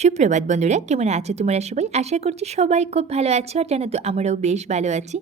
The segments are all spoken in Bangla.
সুপ্রভাত বন্ধুরা, কেমন আছো তোমরা সবাই? আশা করছি সবাই খুব ভালো আছো আর জানো তো, আমরাও বেশ ভালো আছি।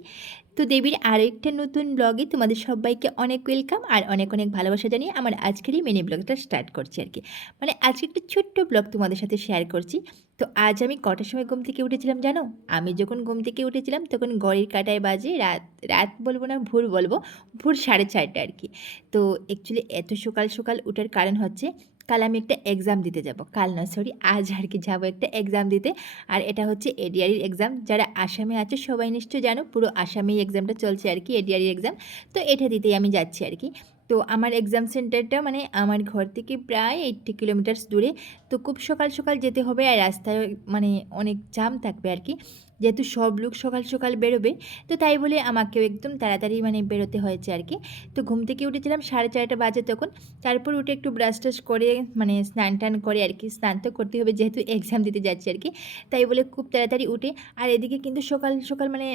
তো দেবীর আরও একটা নতুন ব্লগে তোমাদের সবাইকে অনেক ওয়েলকাম আর অনেক অনেক ভালোবাসা জানিয়ে আমার আজকের এই মিনি ব্লগটা স্টার্ট করছি আর কি। মানে আজকে একটা ছোট্ট ব্লগ তোমাদের সাথে শেয়ার করছি। তো আজ আমি কটার সময় ঘুম থেকে উঠেছিলাম জানো? আমি যখন ঘুম থেকে উঠেছিলাম তখন ঘড়ির কাটায় বাজে রাত রাত বলব না, ভোর বলব, ভোর সাড়ে চারটা আর কি। তো অ্যাকচুয়ালি এত সকাল সকাল ওঠার কারণ হচ্ছে কাল আমি একটা এক্সাম দিতে যাব। কাল না সরি আজ আর কি যাব একটা এক্সাম দিতে। আর এটা হচ্ছে এডিআরির এক্সাম যারা আসামে আছে, সবাই নিশ্চয় জানো, পুরো আসামেই এক্সামটা চলছে আর কি এডিআরির এক্সাম তো এটা দিতেই আমি যাচ্ছি আর কি। তো আমার এক্সাম সেন্টারটা মানে আমার ঘর থেকে প্রায় এইট্টি কিলোমিটার্স দূরে। তো খুব সকাল সকাল যেতে হবে আর রাস্তায় মানে অনেক জাম থাকবে আর কি। যেহেতু সব লোক সকাল সকাল বেরোবে, তো তাই বলে আমাকেও একদম তাড়াতাড়ি মানে বেরোতে হয়েছে আর কি। তো ঘুম থেকে উঠেছিলাম সাড়ে চারটা বাজে তখন, তারপর উঠে একটু ব্রাশ টাশ করে মানে স্নান টান করে আর কি, স্নান তো করতে হবে যেহেতু এক্সাম দিতে যাচ্ছি আর কি। তাই বলে খুব তাড়াতাড়ি উঠে, আর এদিকে কিন্তু সকাল সকাল মানে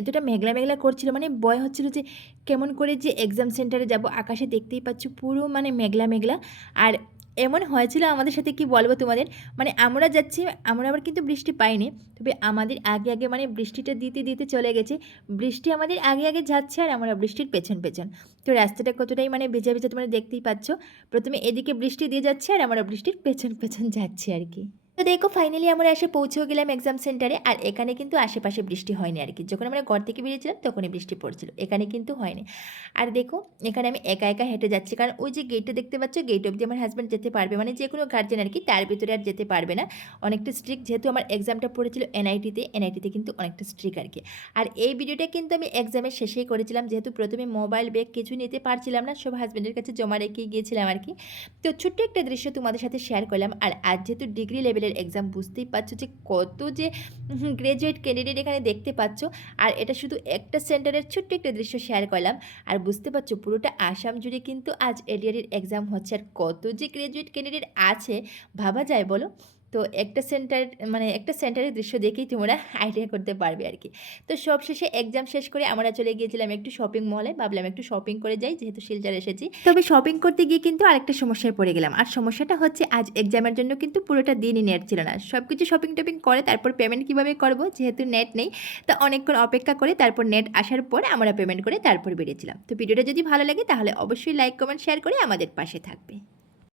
এতটা মেঘলা মেঘলা করছিল মানে ভয় হচ্ছিল যে কেমন করে যে এক্সাম সেন্টারে যাব, আকাশে দেখতেই পাচ্ছ পুরো মানে মেঘলা মেঘলা। আর এমন হয়েছিল আমাদের সাথে, কি বলব তোমাদের? মানে আমরা যাচ্ছি, আমরা আবার কিন্তু বৃষ্টি পাইনি। তবে আমাদের আগে আগে মানে বৃষ্টিটা দিতে দিতে চলে গেছে। বৃষ্টি আমাদের আগে আগে যাচ্ছে আর আমরা বৃষ্টির পেছন পেছন। তো রাস্তাটা কতটাই মানে ভেজা ভেজা তোমরা দেখতেই পাচ্ছ। প্রথমে এদিকে বৃষ্টি দিয়ে যাচ্ছে আর আমরা বৃষ্টির পেছন পেছন যাচ্ছি আর কি। তো দেখো ফাইনালি আমরা এসে পৌঁছেও গেলাম এক্সাম সেন্টারে আর এখানে কিন্তু আশেপাশে বৃষ্টি হয়নি আর কি। যখন আমরা ঘর থেকে বেরিয়েছিলাম তখনই বৃষ্টি পড়ছিল। এখানে কিন্তু হয়নি। আর দেখো, এখানে আমি একা একা হেঁটে যাচ্ছি। কারণ ওই যে গেটটা দেখতে পাচ্ছ গেট অবধি আমার হাজব্যান্ড যেতে পারবে। মানে যে কোনো গার্জেন আর কি, তার ভিতরে আর যেতে পারবে না। অনেকটা স্ট্রিক্ট যেহেতু আমার এক্সামটা পড়েছিল এনআইটিতে এনআইটিতে কিন্তু অনেকটা স্ট্রিক্ট আর কি। আর এই ভিডিওটা কিন্তু আমি এক্সামের শেষেই করেছিলাম। যেহেতু প্রথমে মোবাইল ব্যাগ কিছু নিতে পারছিলাম না, সব হাজব্যান্ডের কাছে জমা রেখে গিয়েছিলাম আর কি। তো ছোট্ট একটা দৃশ্য তোমাদের সাথে শেয়ার করলাম। আর আজ যেহেতু ডিগ্রি লেভেলের এক্সাম বুঝতেই পারছ যে কত যে গ্র্যাজুয়েট ক্যান্ডিডেট এখানে দেখতে পাচ্ছ। আর এটা শুধু একটা সেন্টারের ছোট্ট একটা দৃশ্য শেয়ার করলাম। আর বুঝতে পারছ পুরোটা আসাম জুড়ে কিন্তু আজ এডিআরের এক্সাম হচ্ছে। আর কত যে গ্র্যাজুয়েট ক্যান্ডিডেট আছে, ভাবা যায় বলো? তো একটা সেন্টার মানে একটা সেন্টারের দৃশ্য দেখেই তোমরা আইডিয়া করতে পারবে আর কি তো সব শেষে এক্সাম শেষ করে আমরা চলে গিয়েছিলাম একটু শপিং মলে ভাবলাম একটু শপিং করে যাই, যেহেতু শিলচর এসেছি। তবে শপিং করতে গিয়ে কিন্তু আরেকটা সমস্যায় পড়ে গেলাম। আর সমস্যাটা হচ্ছে আজ এক্সামের জন্য কিন্তু পুরোটা দিনই নেট ছিল না। সব কিছু শপিং টপিং করে, তারপর পেমেন্ট কীভাবে করব, যেহেতু নেট নেই, তো অনেকক্ষণ অপেক্ষা করে, তারপর নেট আসার পর আমরা পেমেন্ট করে তারপর বেরিয়েছিলাম। তো ভিডিওটা যদি ভালো লাগে, তাহলে অবশ্যই লাইক কমেন্ট শেয়ার করে আমাদের পাশে থাকবে।